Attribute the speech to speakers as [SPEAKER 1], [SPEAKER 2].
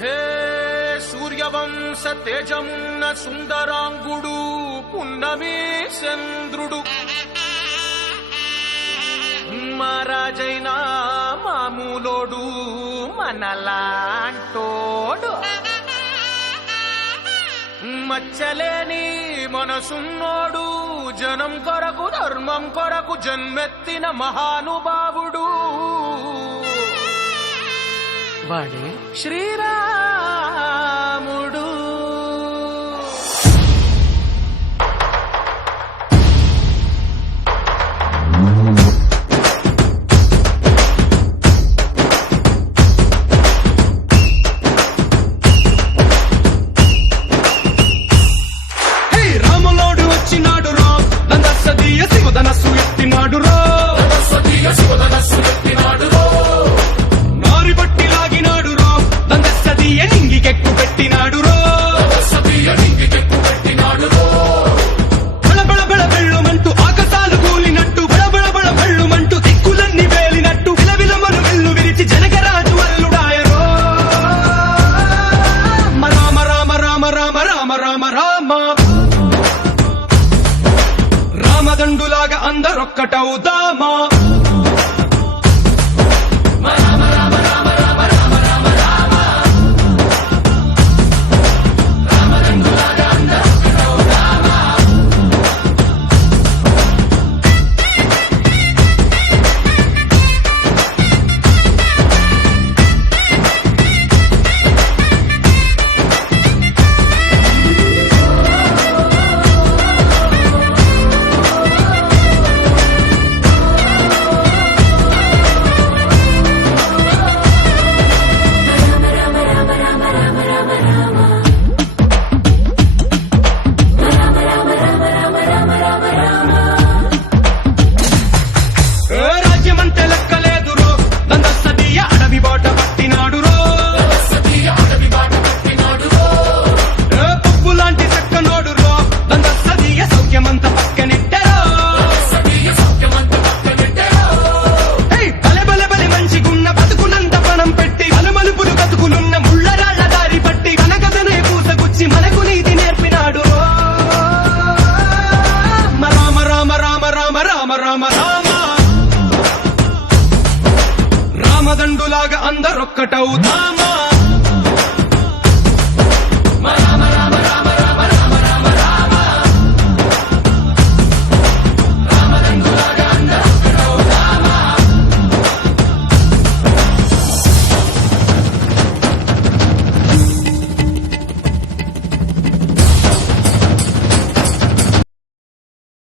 [SPEAKER 1] హే సూర్యవంశ తేజమున్న సుందరాంగుడు పున్నమి చంద్రుడు. మహారాజైన మామూలోడు మనలాంటోడు. మచ్చలేని మనసున్నోడు జనం కొరకు ధర్మం కొరకు జన్మెత్తిన మహానుభావుడు.
[SPEAKER 2] बणे श्रीरा దండులాగా అందరొక్కటవుదామా? రామ రామ. రామదండులాగా అందరొక్కటవుతామా.